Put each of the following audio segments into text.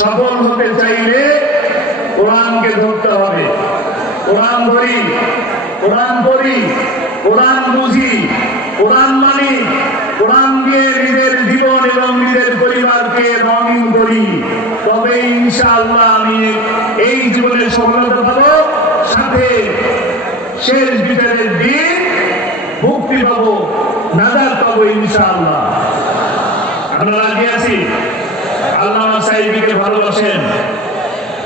সফল হতে চাইলে কোরআনকে ধরতে হবে। কোরআন ধরি, কোরআন পড়ি, কোরআন বুঝি, কোরআন মানি, কোরআন দিয়ে নিজের জীবন এবং নিজের পরিবারকে রঙিন করি। তবে ইনশাআল্লাহ আমি এই জীবনে সফলতা পাবো, সাথে শেষ বিচারের দিন মুক্তি পাবো নাজার পাবো ইনশাআল্লাহ। আমরা রাজি আছি? আল্লাহ সাহেবকে ভালোবাসেন।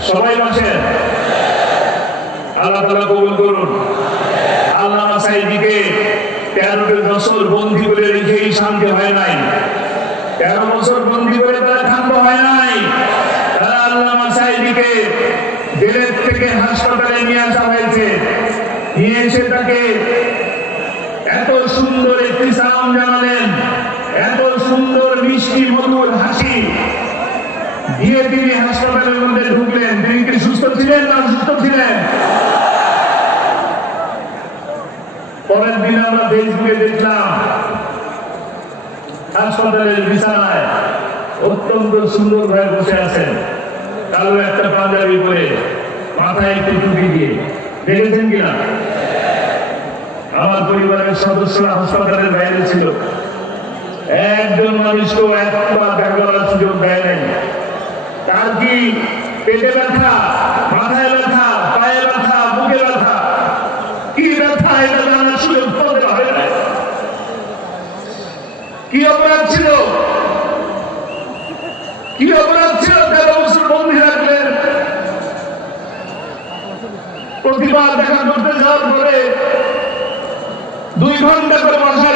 সবাই বাসেন। আল্লাহ তালা কবুল করুন। আল্লাহ সাহেবকে তেরোটি বছর বন্দি করে রেখেই শান্তি হয় নাই। তেরো বছর বন্দি করে তারা ক্ষান্ত হয় নাই। তারা আল্লাহ সাহেবকে থেকে হাসপাতালে নিয়ে আসা হয়েছে। নিয়ে এসে তাকে এত সুন্দর একটি সালাম জানালেন। এত সুন্দর মিষ্টি মধুর হাসি। দিয়ে তিনি হাসপাতালের মধ্যে ঢুকলেন। তিনি কি সুস্থ ছিলেন না অসুস্থ ছিলেন? পরের দিন আমরা ফেসবুকে দেখলাম, হাসপাতালের বিছানায় অত্যন্ত সুন্দর ভাবে বসে আছেন। কালো একটা পাঞ্জাবি পরে মাথায় একটি টুপি দিয়ে। দেখেছেন কিনা? আমার পরিবারের সদস্যরা হাসপাতালের বাইরে ছিল। একজন মানুষকেও একবার দেখা করার সুযোগ দেয় নাই। তার কি? পেটে ব্যথা, মাথায় ব্যথা, পায়ে ব্যথা, বুকে ব্যথা? কি ব্যথা এটা জানার সুযোগ কি অপরাধ ছিল? কি অপরাধ ছিল? তেরো বছর বন্দী রাখলেন। প্রতিবার দেখা করতে যাওয়ার পরে দুই ঘণ্টা করে বাসায়